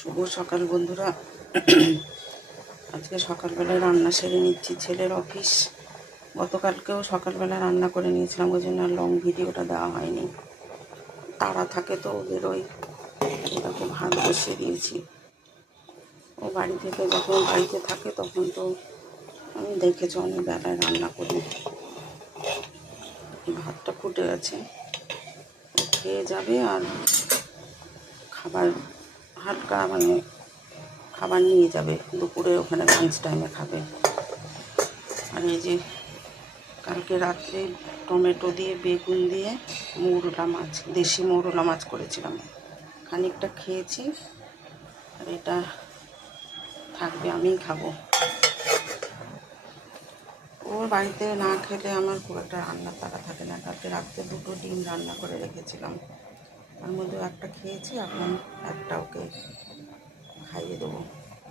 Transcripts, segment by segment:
শুভ সকাল বন্ধুরা। আজকে সকালবেলায় রান্না সেরে নিচ্ছি, ছেলের অফিস। গতকালকেও সকালবেলা রান্না করে নিয়েছিলাম, ওই জন্য আর লং ভিডিওটা দেওয়া হয়নি। তাড়া থাকে তো ওদের, ওই তাকে ভাত বসিয়ে দিয়েছি। ও বাড়ি থেকে যখন বাড়িতে থাকে তখন তো আমি দেখেছি অনেক বেলায় রান্না করি। ভাতটা ফুটে গেছে, ও খেয়ে যাবে আর খাবার হালকা খাবার নিয়ে যাবে, দুপুরে ওখানে লাঞ্চ টাইমে খাবে। আর এই যে কালকে রাত্রে টমেটো দিয়ে বেগুন দিয়ে মৌরলা মাছ, দেশি মৌরলা মাছ করেছিলাম, খানিকটা খেয়েছি। আর এটা থাকবে, আমিই খাবো। ওর বাড়িতে না খেলে আমার খুব একটা রান্নার তাড়া থাকে না। কালকে রাত্রে 2টো ডিম রান্না করে রেখেছিলাম, তার মধ্যে একটা খেয়েছি, এখন একটা ওকে খাইয়ে দেবো।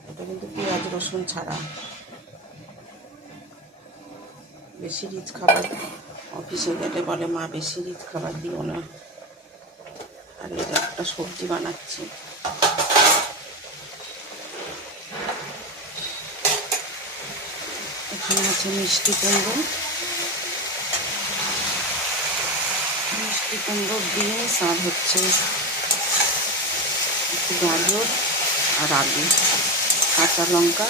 এটা কিন্তু পেঁয়াজ রসুন ছাড়া। বেশি রিচ খাবার অফিসে গেলে বলে, মা বেশি রিচ খাবার দিও না। আর এই একটা সবজি বানাচ্ছি, এখানে আছে মিষ্টি কুমড়ো, বিনস, আর হচ্ছে একটু গাজর আর আলু, কাঁচা লঙ্কা,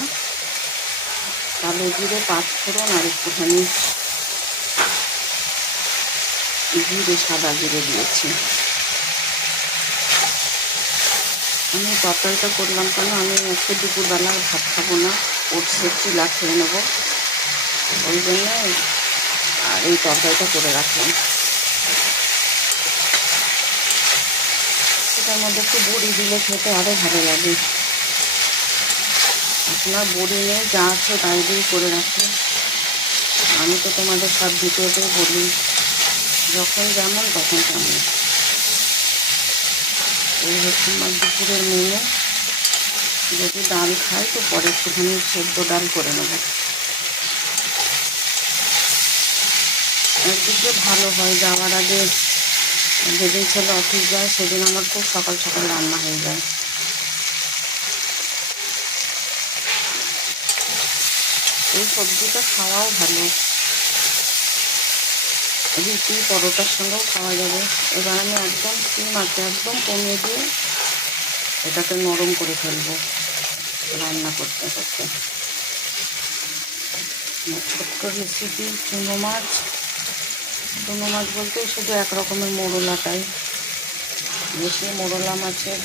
কালো জিরে, 5 ফোড়ন আর একটুখানি জিরে, সাদা জিরে দিয়েছি। আমি তরকারিটা করলাম কেন, আমি আজকে দুপুরবেলা ভাত খাবো না, ওটসের চিলা খেয়ে নেবো, ওই জন্য আর এই তরকারিটা করে রাখলাম। সেটার মধ্যে একটু বড়ি দিলে খেতে আরও ভালো লাগে। আপনার বড়ি নেই, যা আছে তাই দিয়ে করে রাখি। আমি তো তোমাদের সব ভিডিওতে বলি, যখন যেমন তখন তেমন। এই হচ্ছে আমার দুপুরের মেনু। যদি ডাল খাই তো পরে একটুখানি সেদ্ধ ডাল করে নেব। একদিকে ভালো হয়, যাওয়ার আগে যেদিন ছেলে অফিস যায় সেদিন আমার খুব সকাল সকাল রান্না হয়ে যায়। এই সবজিটা খাওয়াও ভালো, রুটি পরোটার সঙ্গেও খাওয়া যাবে। এবার আমি একদম সিম আছে, একদম কমিয়ে দিয়ে এটাকে নরম করে ফেলবো রান্না করতে করতে। ছোট্ট রেসিপি, চুনো মাছ বলতে শুধু এক রকমের মোরলাটাই, বেশি মোরলা মাছের